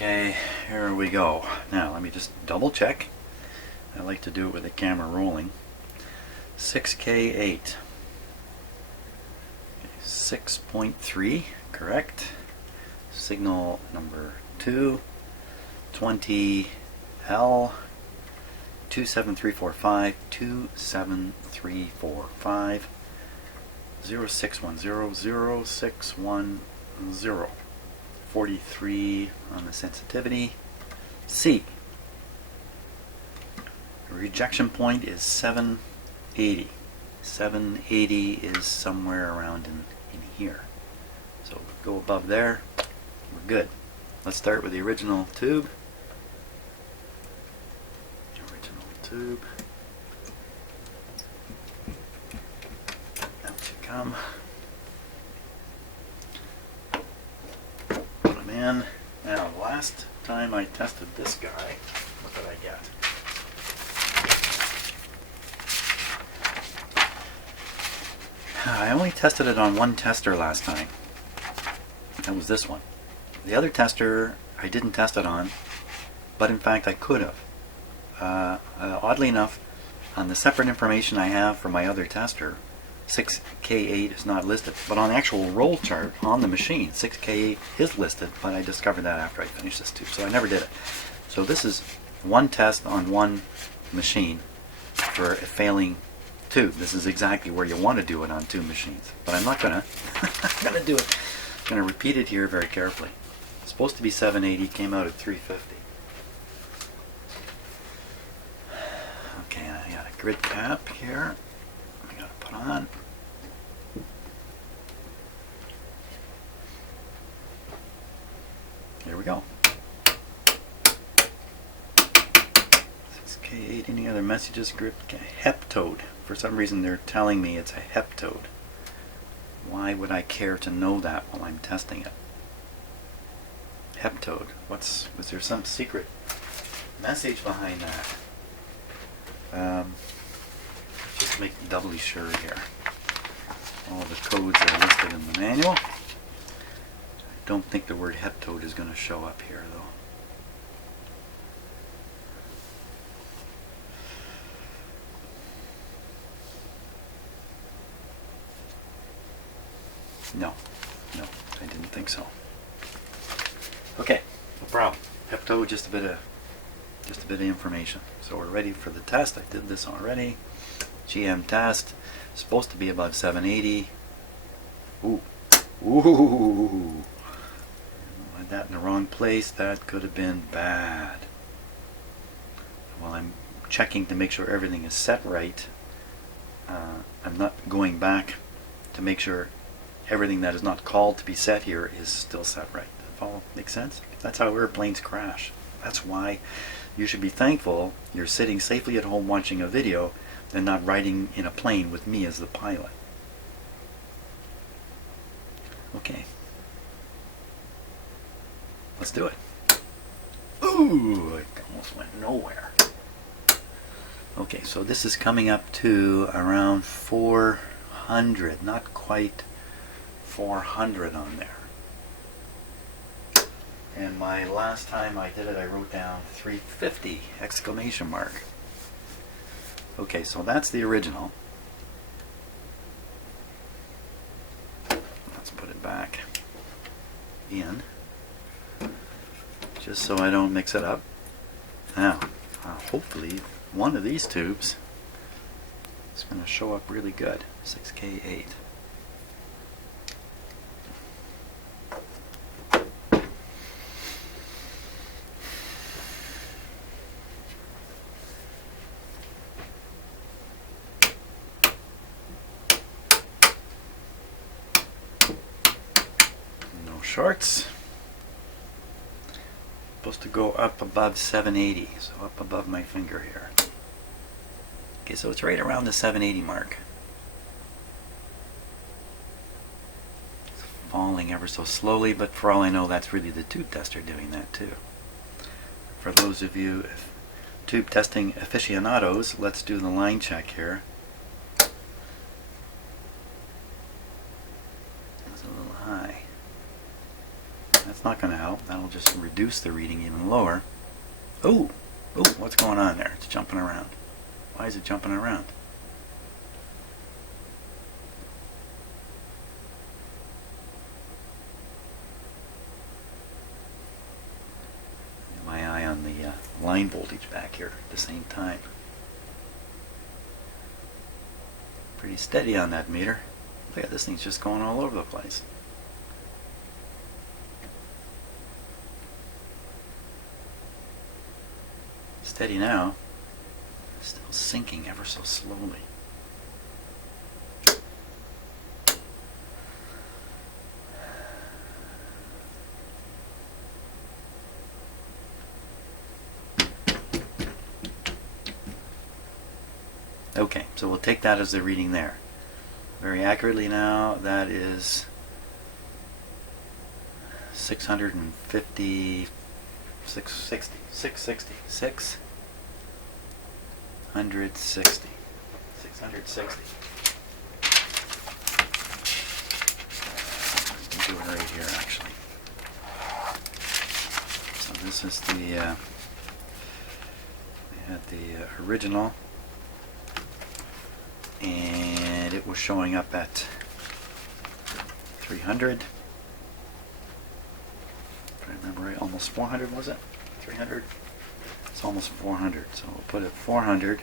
Okay, here we go. Now let me just double check. I like to do it with the camera rolling. 6K8. 6.3, correct. Signal number 2. 20L. 27345. 27345. 0610. 0610. 43 on the sensitivity. C. The rejection point is 780. 780 is somewhere around in here. So go above there, we're good. Let's start with the original tube. Original tube. Out you come. And now, last time I tested this guy, what did I get? I only tested it on one tester last time. That was this one. The other tester I didn't test it on, but in fact I could have. Oddly enough, on the separate information I have for my other tester, 6K8 is not listed, but on the actual roll chart on the machine, 6K8 is listed, but I discovered that after I finished this tube, so I never did it. So this is one test on one machine for a failing tube. This is exactly where you want to do it on two machines, but I'm not gonna. I'm gonna do it. I'm gonna repeat it here very carefully. It's supposed to be 780, came out at 350. Okay, I got a grid cap here. Put on. Here we go. 6K8. Any other messages? Grip heptode. For some reason they're telling me it's a heptode. Why would I care to know that while I'm testing it? Heptode. Was there some secret message behind that? Just make doubly sure here. All the codes are listed in the manual. I don't think the word heptode is going to show up here though. No, I didn't think so. Okay, no problem. Heptode, just a bit of information. So we're ready for the test. I did this already. GM test, supposed to be above 780. Ooh, had that in the wrong place. That could have been bad. While I'm checking to make sure everything is set right, I'm not going back to make sure everything that is not called to be set here is still set right. That all makes sense? That's how airplanes crash. That's why you should be thankful you're sitting safely at home watching a video and not riding in a plane with me as the pilot. Okay. Let's do it. Ooh, it almost went nowhere. Okay, so this is coming up to around 400, not quite 400 on there. And my last time I did it, I wrote down 350 exclamation mark. Okay, so that's the original. Let's put it back in, just so I don't mix it up. Now, hopefully one of these tubes is going to show up really good. 6K8. Shorts. Supposed to go up above 780, so up above my finger here. Okay, so it's right around the 780 mark. It's falling ever so slowly, but for all I know, that's really the tube tester doing that too. For those of you tube testing aficionados, let's do the line check here. that's not going to help. That'll just reduce the reading even lower. Oh, what's going on there? It's jumping around. Why is it jumping around? My eye on the line voltage back here at the same time. Pretty steady on that meter. Look at this thing's just going all over the place. Steady now. Still sinking ever so slowly. Okay, so we'll take that as the reading there. Very accurately now, that is 650, 660, 660, 660, 660. I'm doing it right here, actually. So this is the, we had the original. And it was showing up at 300. If I remember right, almost 400 was it? 300? It's almost 400. So we'll put it 400.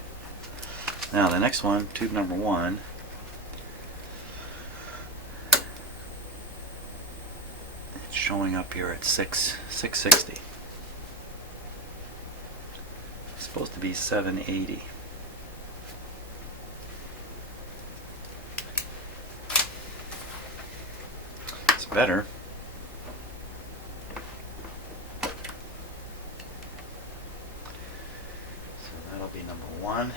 Now the next one, tube number 1. It's showing up here at 660. It's supposed to be 780. Better. So that'll be number 1.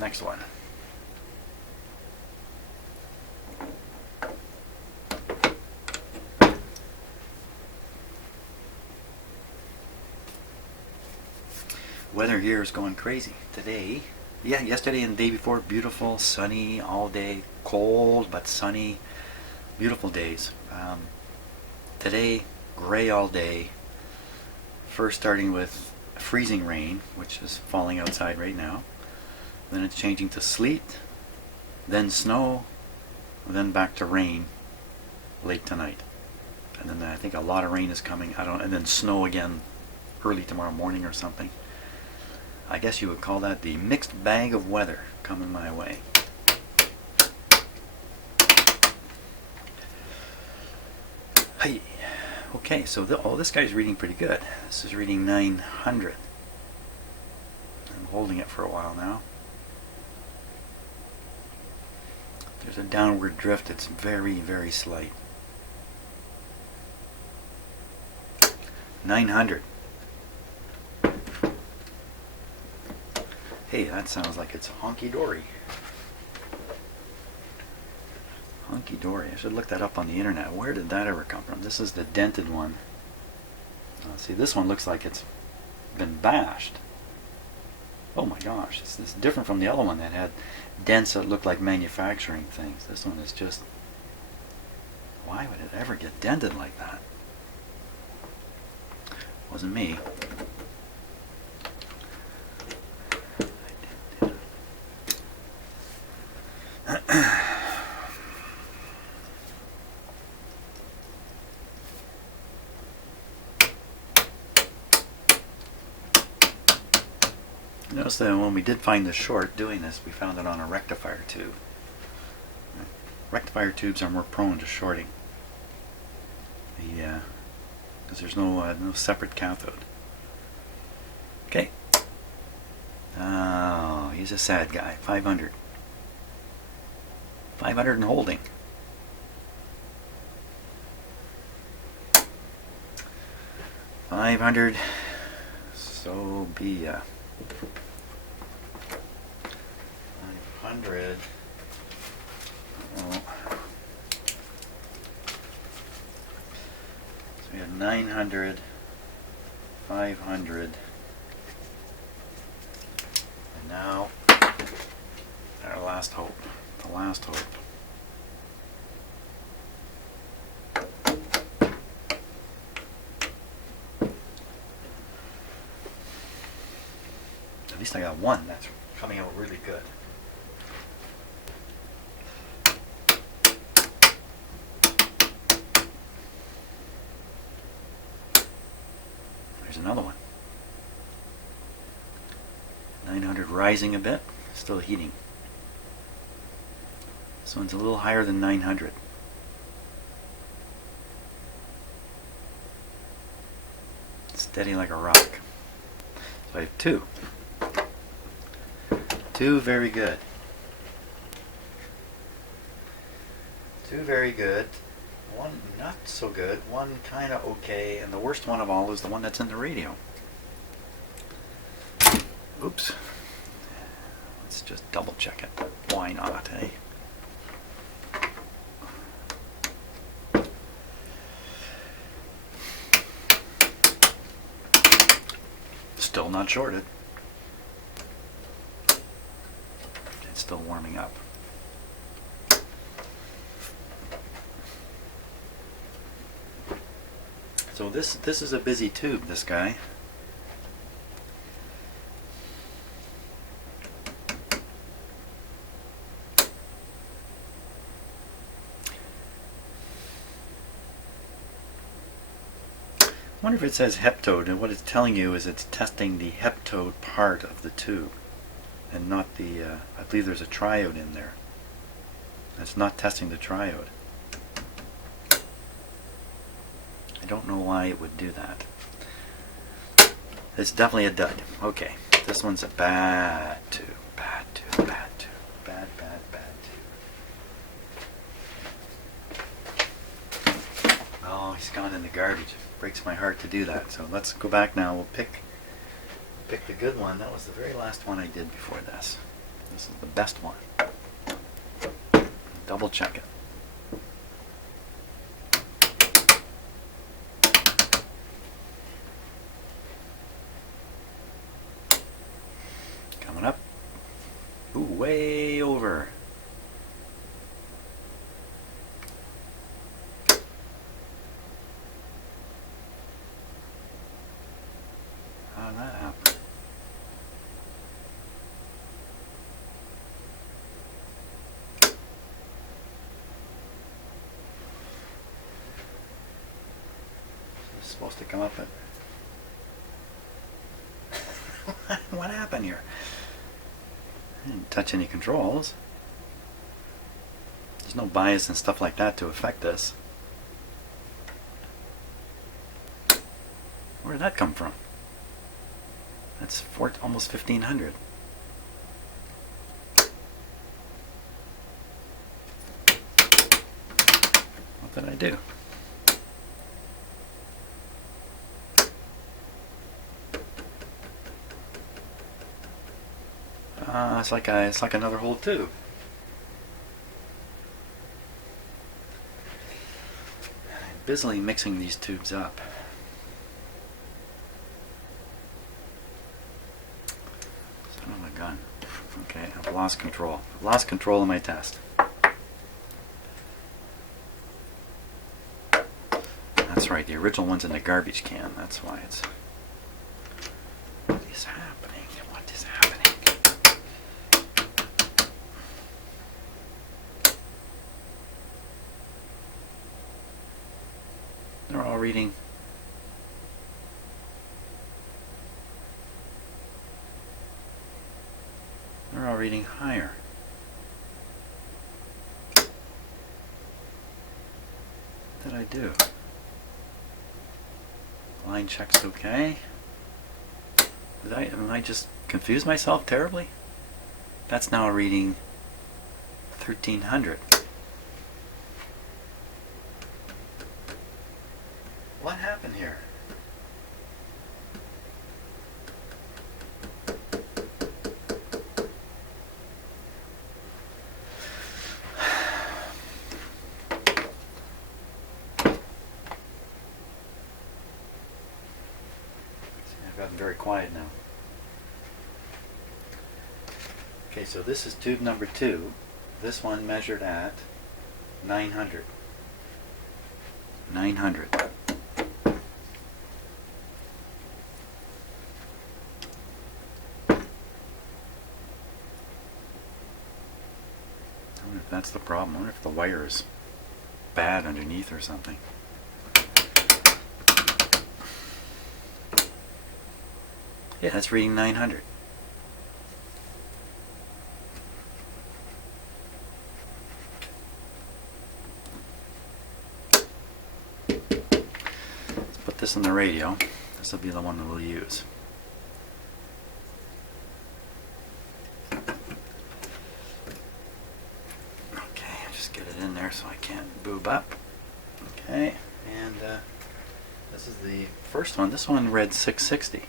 Next one. Weather here is going crazy today. Yeah, yesterday and the day before, beautiful, sunny all day, cold but sunny, beautiful days. Today, gray all day. First starting with freezing rain, which is falling outside right now. Then it's changing to sleet, then snow, then back to rain late tonight. And then I think a lot of rain is coming. And then snow again early tomorrow morning or something. I guess you would call that the mixed bag of weather coming my way. Hey, okay, so this guy's reading pretty good. This is reading 900. I'm holding it for a while now. There's a downward drift. It's very, very slight. 900. Hey, that sounds like it's honky-dory. Honky-dory. I should look that up on the internet. Where did that ever come from? This is the dented one. See, this one looks like it's been bashed. Oh my gosh, this is different from the other one that had dents that looked like manufacturing things. This one is just... Why would it ever get dented like that? Wasn't me. Notice that when we did find the short doing this, we found it on a rectifier tube. Rectifier tubes are more prone to shorting. Because there's no separate cathode. Okay. Oh, he's a sad guy. 500. 500 and holding. $500. So be ya. 500. Oh. So we have 900, 500, and now our last hope. The last hope. least I got one that's coming out really good. There's another one. 900 rising a bit, still heating. This one's a little higher than 900. Steady like a rock. So I have two. Two very good. Two very good. One not so good. One kind of okay. And the worst one of all is the one that's in the radio. Oops. Let's just double check it. Why not, eh? Still not shorted. It's still warming up. So this is a busy tube, this guy. I wonder if it says heptode, and what it's telling you is it's testing the heptode part of the tube and not the, I believe there's a triode in there. It's not testing the triode. I don't know why it would do that. It's definitely a dud. Okay, this one's a bad tube. Bad tube, bad tube. Bad, bad, bad tube. Oh, he's gone in the garbage. Breaks my heart to do that. So let's go back now. We'll pick the good one. That was the very last one I did before this. This is the best one. Double check it. Coming up. Ooh, way over. How did that happen? This is supposed to come up at... What happened here? I didn't touch any controls. There's no bias and stuff like that to affect this. Where did that come from? That's almost 1500. What did I do? It's like another whole tube. I'm busily mixing these tubes up. Son of a gun. Okay, I've lost control. I've lost control of my test. That's right, the original one's in the garbage can. That's why it's... What is happening? What is happening? They're all reading. They're all reading higher. What did I do? Line check's okay. Did I just confuse myself terribly? That's now reading 1300. What happened here? I've gotten very quiet now. Okay, so this is tube number 2. This one measured at 900. 900. that's the problem. I wonder if the wire is bad underneath or something. Yeah, that's reading 900. Let's put this in the radio. This will be the one that we'll use. In there so I can't boob up. Okay, and this is the first one. This one read 660.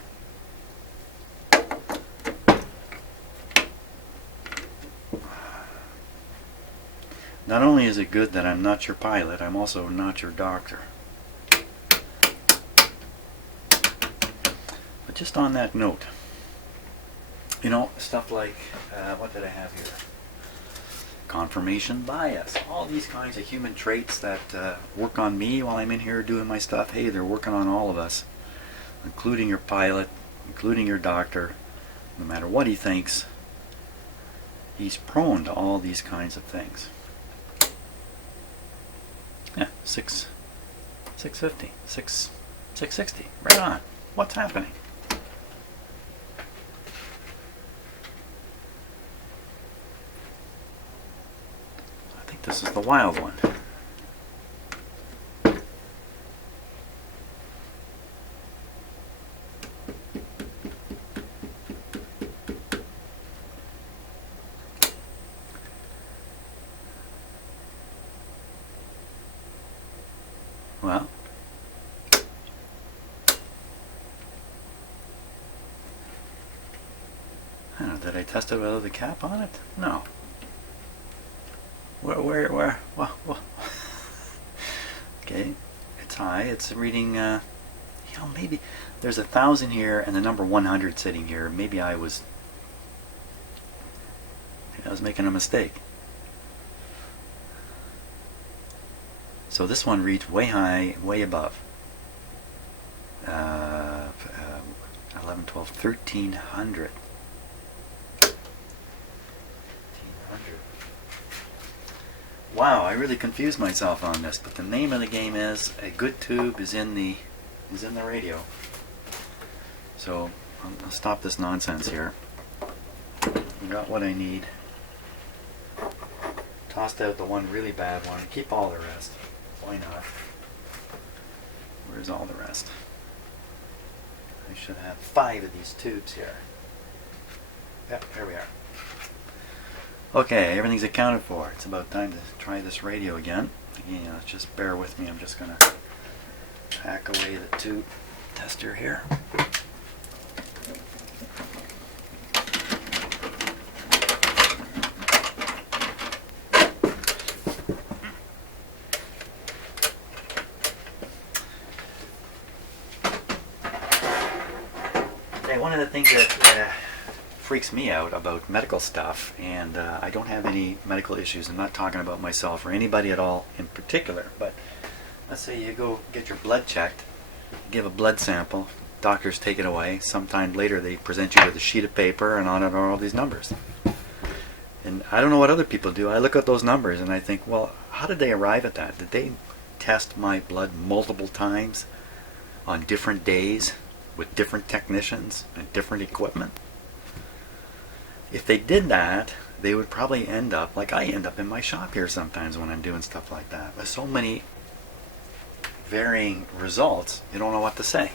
Not only is it good that I'm not your pilot, I'm also not your doctor. But just on that note, you know, stuff like, what did I have here? Confirmation bias, all these kinds of human traits that work on me while I'm in here doing my stuff. Hey, they're working on all of us, including your pilot, including your doctor. No matter what he thinks, he's prone to all these kinds of things. Yeah, 650, 660, right on. What's happening? This is the wild one. Well, I don't know, did I test it without the cap on it? No. Where? Well. Okay, it's high. It's reading, you know, maybe there's 1,000 here and the number 100 sitting here. Maybe I was making a mistake. So this one reads way high, way above. 11, 12, 1,300. Wow, I really confused myself on this, but the name of the game is a good tube is in the radio. So I'll stop this nonsense here. I got what I need. Tossed out the one really bad one. Keep all the rest. Why not? Where's all the rest? I should have 5 of these tubes here. Yep, here we are. Okay, everything's accounted for. It's about time to try this radio again. Again, just bear with me. I'm just going to pack away the tube tester here. Okay, one of the things that freaks me out about medical stuff, and I don't have any medical issues. I'm not talking about myself or anybody at all in particular, but let's say you go get your blood checked, give a blood sample, doctors take it away, sometime later they present you with a sheet of paper and on it are all these numbers. And I don't know what other people do. I look at those numbers and I think, well, how did they arrive at that? Did they test my blood multiple times on different days with different technicians and different equipment? If they did that, they would probably end up like I end up in my shop here sometimes when I'm doing stuff like that. With so many varying results, you don't know what to say.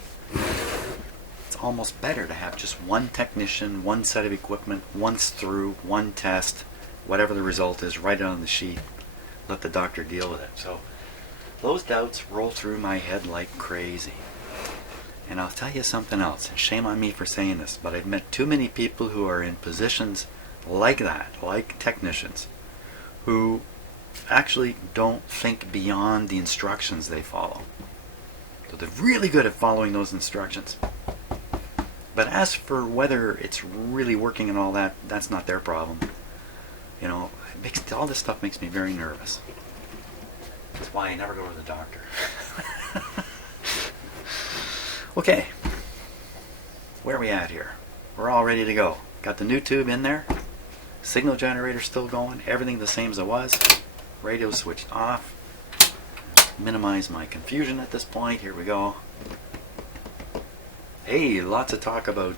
It's almost better to have just one technician, one set of equipment, once through, one test, whatever the result is, write it on the sheet, let the doctor deal with it. So those doubts roll through my head like crazy. And I'll tell you something else, and shame on me for saying this, but I've met too many people who are in positions like that, like technicians, who actually don't think beyond the instructions they follow. So they're really good at following those instructions. But as for whether it's really working and all that, that's not their problem. You know, all this stuff makes me very nervous. That's why I never go to the doctor. Okay, where are we at here? We're all ready to go. Got the new tube in there. Signal generator still going, everything the same as it was. Radio switched off. Minimize my confusion at this point. Here we go. Hey, lots of talk about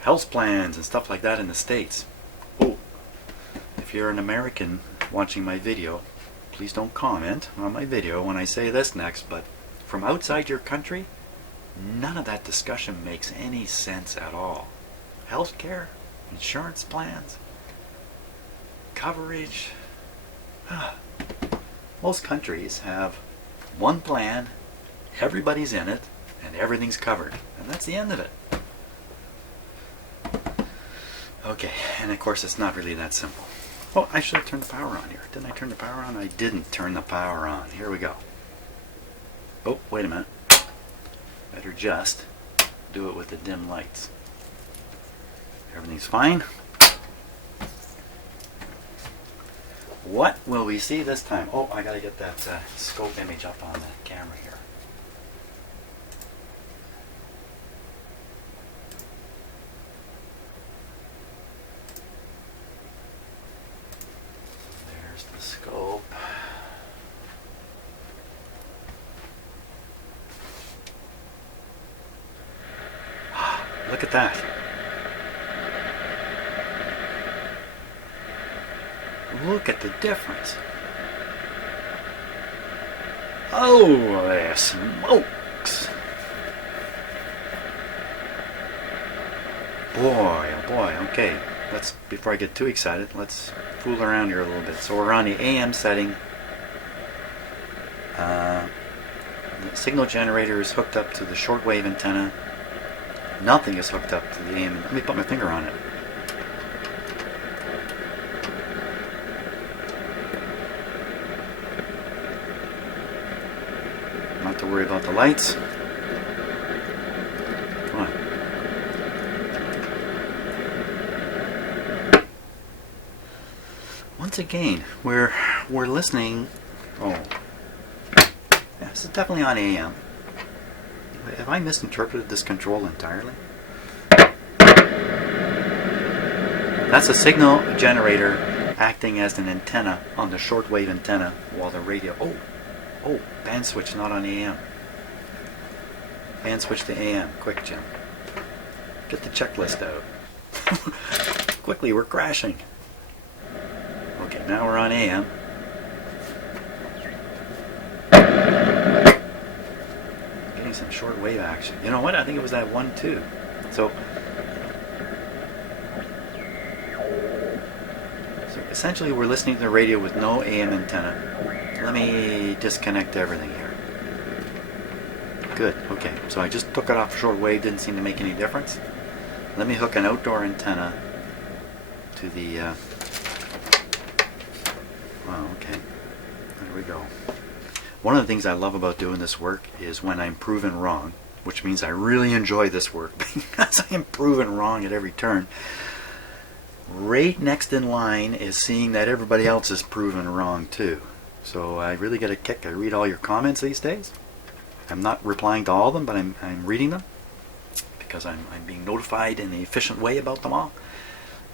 health plans and stuff like that in the States. Oh, if you're an American watching my video, please don't comment on my video when I say this next, but from outside your country, none of that discussion makes any sense at all. Healthcare, insurance plans, coverage. Most countries have one plan, everybody's in it, and everything's covered. And that's the end of it. Okay, and of course it's not really that simple. Oh, I should have turned the power on here. Didn't I turn the power on? I didn't turn the power on. Here we go. Oh, wait a minute. Better just do it with the dim lights. Everything's fine. What will we see this time? Oh, I gotta get that scope image up on the camera here. There's the scope. Look at that. Look at the difference. Holy smokes. Boy, oh boy, okay. Before I get too excited, let's fool around here a little bit. So we're on the AM setting. The signal generator is hooked up to the shortwave antenna. Nothing is hooked up to the AM. Let me put my finger on it. Not to worry about the lights. Come on. Once again, we're listening. Oh, yeah, this is definitely on AM. Have I misinterpreted this control entirely? That's a signal generator acting as an antenna on the shortwave antenna while the radio. Oh, band switch not on AM. Band switch to AM. Quick, Jim. Get the checklist out. Quickly, we're crashing. Okay, now we're on AM. Getting some shortwave action. You know what? I think it was that 1-2. So essentially, we're listening to the radio with no AM antenna. Let me disconnect everything here. Good, okay. So I just took it off shortwave, didn't seem to make any difference. Let me hook an outdoor antenna to the... Oh, okay. There we go. One of the things I love about doing this work is when I'm proven wrong, which means I really enjoy this work because I'm proven wrong at every turn. Right next in line is seeing that everybody else is proven wrong too. So I really get a kick. I read all your comments these days. I'm not replying to all of them, but I'm reading them because I'm being notified in an efficient way about them all.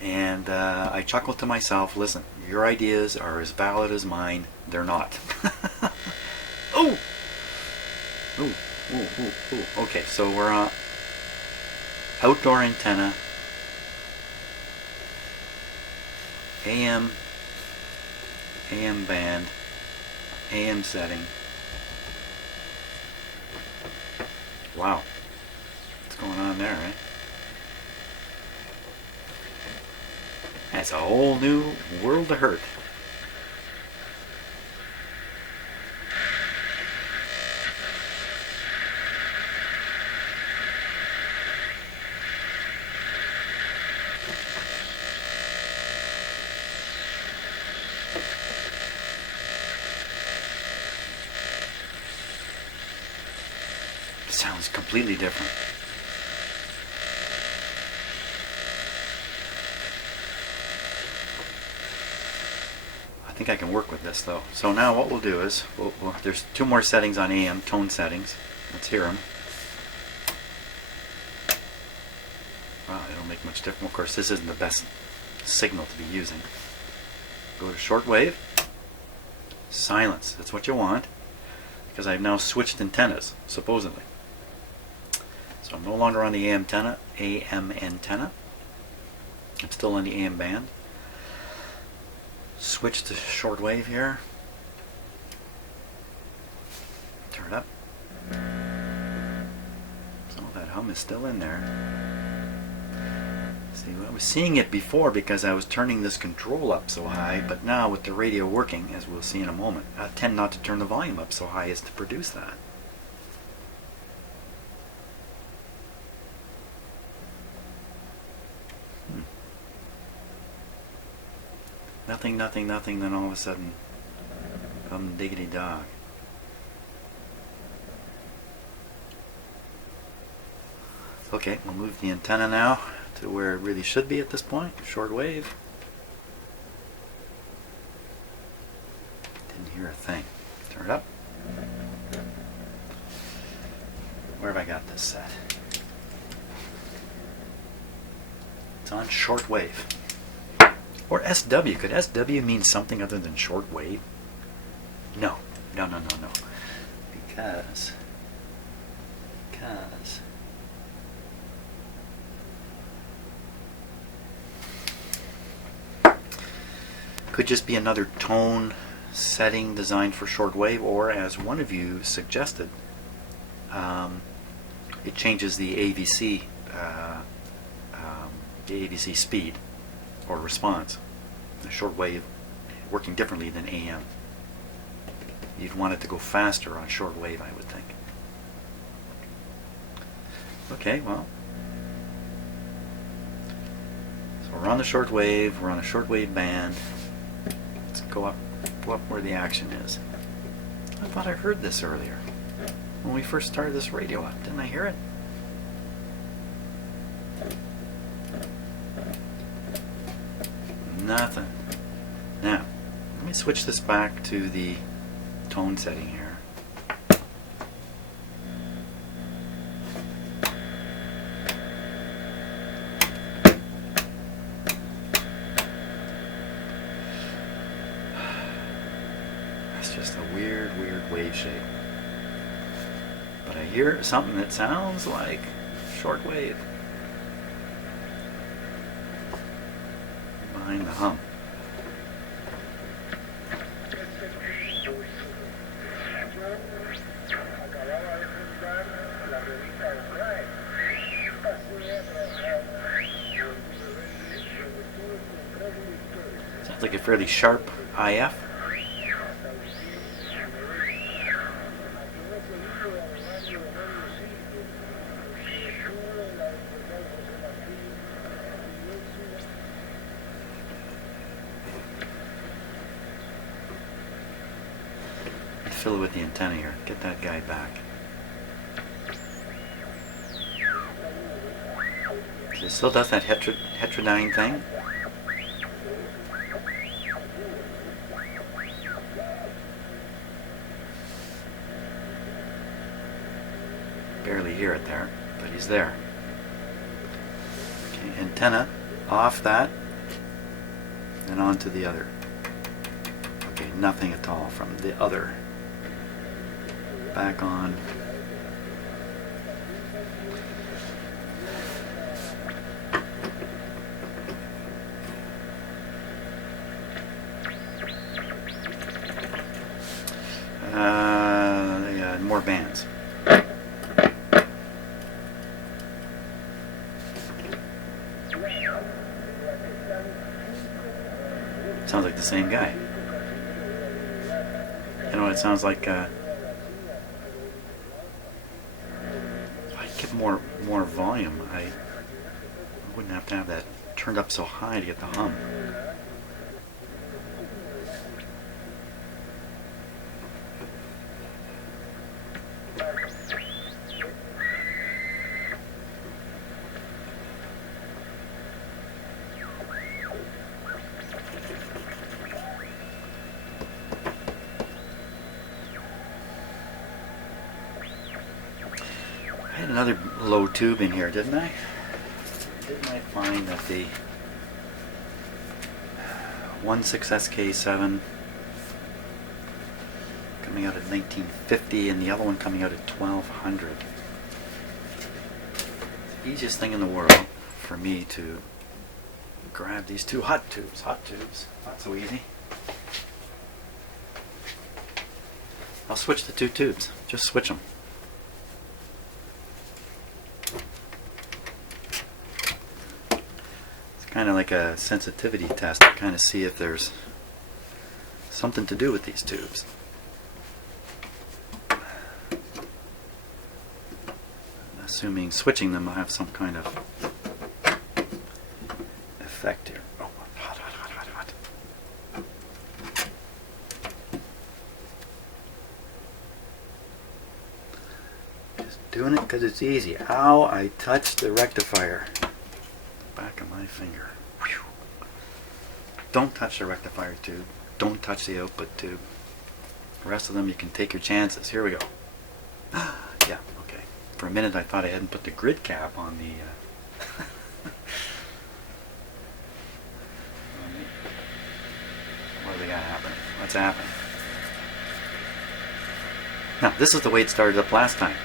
And I chuckle to myself, listen, your ideas are as valid as mine. They're not. Oh! Ooh. Okay, so we're on outdoor antenna. AM band, AM setting. Wow, what's going on there, right? That's a whole new world to hurt. Sounds completely different. I think I can work with this though. So now what we'll do is, there's two more settings on AM, tone settings. Let's hear them. Wow, they don't make much difference. Of course, this isn't the best signal to be using. Go to shortwave. Silence. That's what you want, because I've now switched antennas, supposedly. So I'm no longer on the AM antenna. I'm still on the AM band. Switch to shortwave here. Turn it up. So that hum is still in there. See, I was seeing it before because I was turning this control up so high, but now with the radio working, as we'll see in a moment, I tend not to turn the volume up so high as to produce that. Nothing, nothing, nothing, then all of a sudden, diggity dog. Okay, we'll move the antenna now to where it really should be at this point, shortwave. Didn't hear a thing. Turn it up. Where have I got this set? It's on shortwave. Or SW. Could SW mean something other than shortwave? No. No, no, no, no. Because could just be another tone setting designed for shortwave, or as one of you suggested, it changes the AVC speed or response. The shortwave working differently than AM. You'd want it to go faster on shortwave, I would think. Okay, well, so we're on the shortwave. We're on a shortwave band. Let's go up where the action is. I thought I heard this earlier when we first started this radio up. Didn't I hear it? Nothing. Now, let me switch this back to the tone setting here. It's just a weird, weird wave shape. But I hear something that sounds like shortwave behind the hum. Sounds like a fairly sharp IF. Fill it with the antenna here. Get that guy back. So it still does that heterodyne thing. Barely hear it there, but he's there. Okay, antenna off that, and on to the other. Okay, nothing at all from the other. Back on. Yeah, more bands. Sounds like the same guy. You know what it sounds like? More volume, I wouldn't have to have that turned up so high to get the hum. I had another low tube in here, didn't I? Didn't I find that the 16SK7 coming out at 1950 and the other one coming out at 1200. The easiest thing in the world for me to grab these two hot tubes. Not so easy. I'll switch the two tubes. Just switch them. It's kind of like a sensitivity test to kind of see if there's something to do with these tubes. Assuming switching them will have some kind of effect here. Oh, hot. Just doing it because it's easy. Ow, I touched the rectifier. Back of my finger. Whew. Don't touch the rectifier tube. Don't touch the output tube. The rest of them you can take your chances. Here we go. Yeah, okay. For a minute I thought I hadn't put the grid cap on the what do we got happening? What's happening? Now, this is the way it started up last time.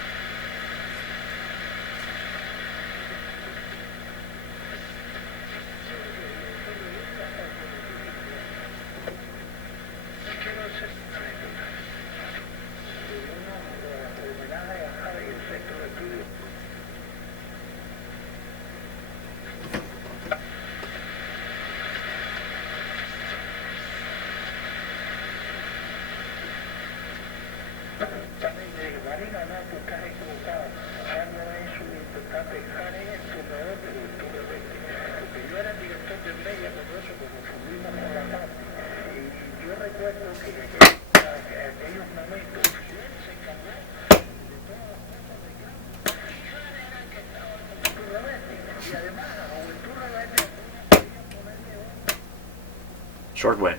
Shortwave.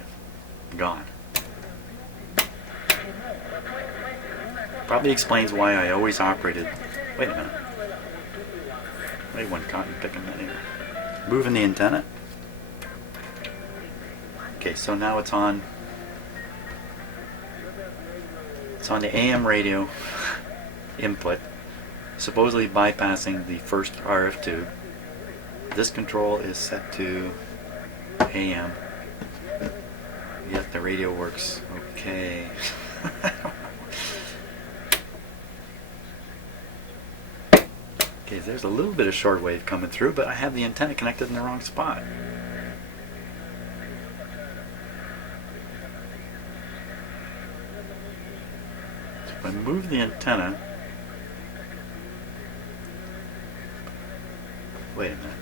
Gone. Probably explains why I always operated... Wait a minute. Wait one cotton picking that here. Moving the antenna. Okay, so now it's on... It's on the AM radio input, supposedly bypassing the first RF tube. This control is set to AM. Yet the radio works okay. Okay, there's a little bit of shortwave coming through, but I have the antenna connected in the wrong spot. So if I move the antenna... Wait a minute.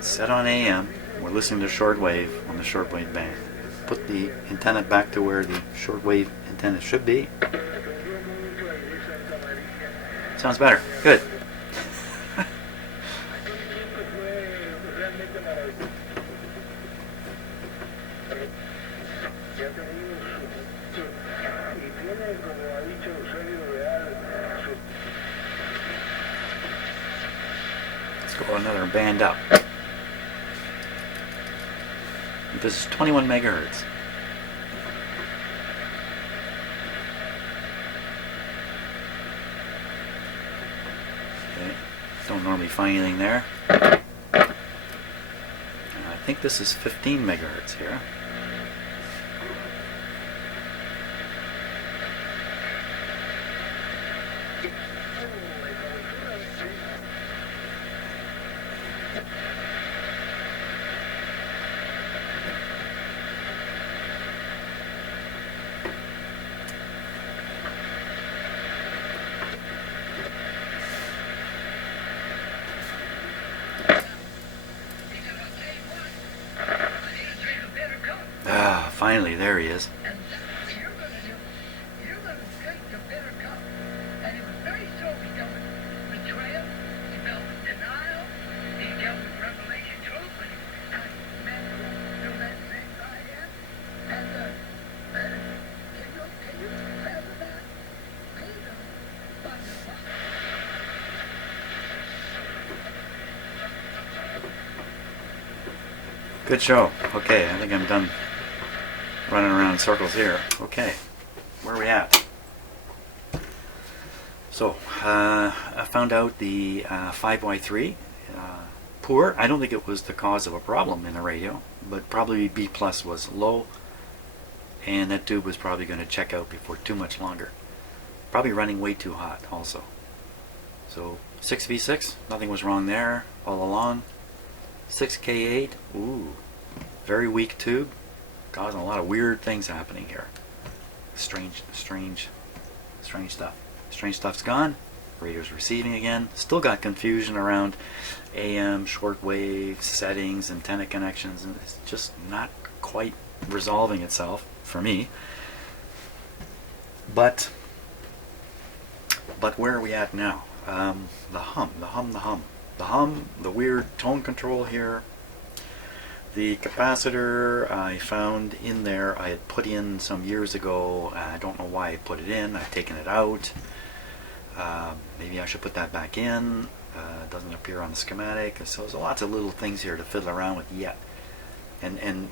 Set on AM. We're listening to shortwave on the shortwave band. Put the antenna back to where the shortwave antenna should be. Sounds better. Good. Let's go another band up. This is 21 megahertz. Okay. Don't normally find anything there. I think this is 15 megahertz here. Finally, there he is. Good show. Okay, I think I'm done running around in circles here. Okay, where are we at? So, I found out the 5Y3 poor. I don't think it was the cause of a problem in the radio, but probably B plus was low, and that tube was probably going to check out before too much longer. Probably running way too hot also. So 6V6, nothing was wrong there all along. 6K8, ooh, very weak tube, causing a lot of weird things happening here. Strange stuff. Strange stuff's gone. Radio's receiving again. Still got confusion around AM, shortwave, settings, antenna connections, and it's just not quite resolving itself for me. But where are we at now? The hum, the weird tone control here. The capacitor I found in there, I had put in some years ago. I don't know why I put it in. I've taken it out. Maybe I should put that back in. It doesn't appear on the schematic. So there's lots of little things here to fiddle around with yet. And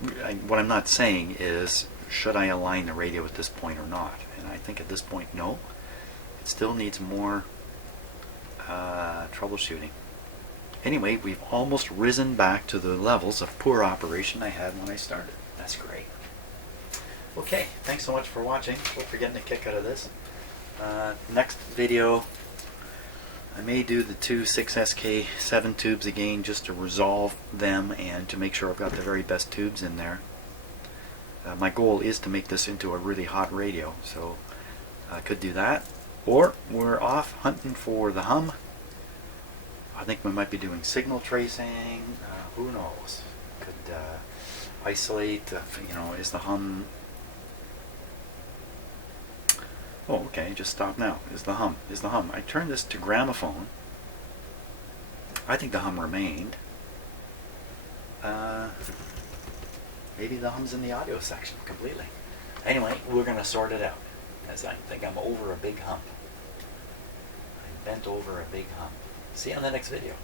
what I'm not saying is, should I align the radio at this point or not? And I think at this point, no. It still needs more troubleshooting. Anyway, we've almost risen back to the levels of poor operation I had when I started. That's great. Okay, thanks so much for watching. Hope you're getting a kick out of this. Next video, I may do the two 6SK7 tubes again just to resolve them and to make sure I've got the very best tubes in there. My goal is to make this into a really hot radio, so I could do that. Or we're off hunting for the hum. I think we might be doing signal tracing. Who knows? Could isolate. Is the hum? Oh, okay. Just stop now. Is the hum? Is the hum? I turned this to gramophone. I think the hum remained. Maybe the hum's in the audio section completely. Anyway, we're gonna sort it out, as I think I'm over a big hump. I bent over a big hump. See you on the next video.